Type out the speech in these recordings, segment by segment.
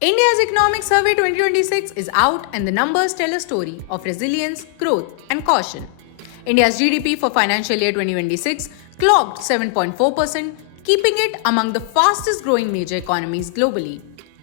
India's Economic Survey 2026 is out and the numbers tell a story of resilience, growth, and caution. India's GDP for financial year 2026 clocked 7.4%, keeping it among the fastest growing major economies globally.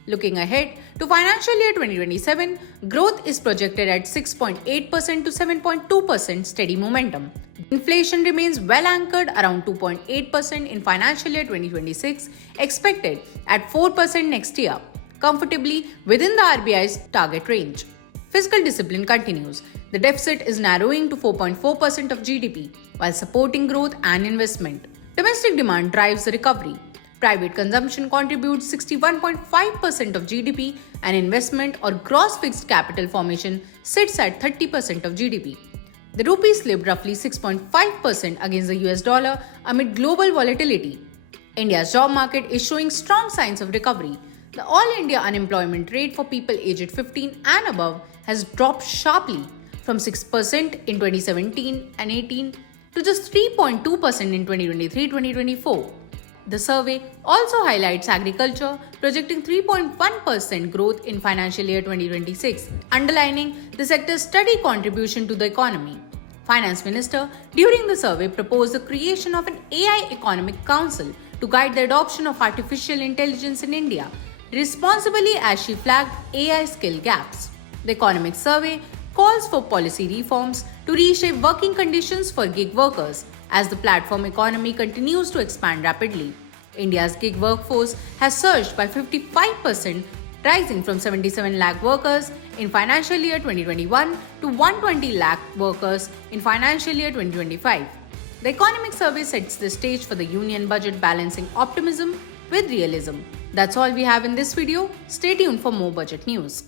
Looking ahead to financial year 2027, growth is projected at 6.8% to 7.2% steady momentum. Inflation remains well anchored around 2.8% in financial year 2026, expected at 4% next year, comfortably within the RBI's target range. Fiscal discipline continues. The deficit is narrowing to 4.4% of GDP while supporting growth and investment. Domestic demand drives the recovery. Private consumption contributes 61.5% of GDP and investment or gross fixed capital formation sits at 30% of GDP. The rupee slipped roughly 6.5% against the US dollar amid global volatility. India's job market is showing strong signs of recovery. The All India unemployment rate for people aged 15 and above has dropped sharply from 6% in 2017 and 18 to just 3.2% in 2023-2024. The survey also highlights agriculture, projecting 3.1% growth in financial year 2026, underlining the sector's steady contribution to the economy. Finance Minister, during the survey, proposed the creation of an AI Economic Council to guide the adoption of artificial intelligence in India, responsibly as she flagged AI skill gaps. The economic survey calls for policy reforms to reshape working conditions for gig workers as the platform economy continues to expand rapidly. India's gig workforce has surged by 55%, rising from 77 lakh workers in financial year 2021 to 120 lakh workers in financial year 2025. The economic survey sets the stage for the union budget balancing optimism with realism. That's all we have in this video. Stay tuned for more budget news.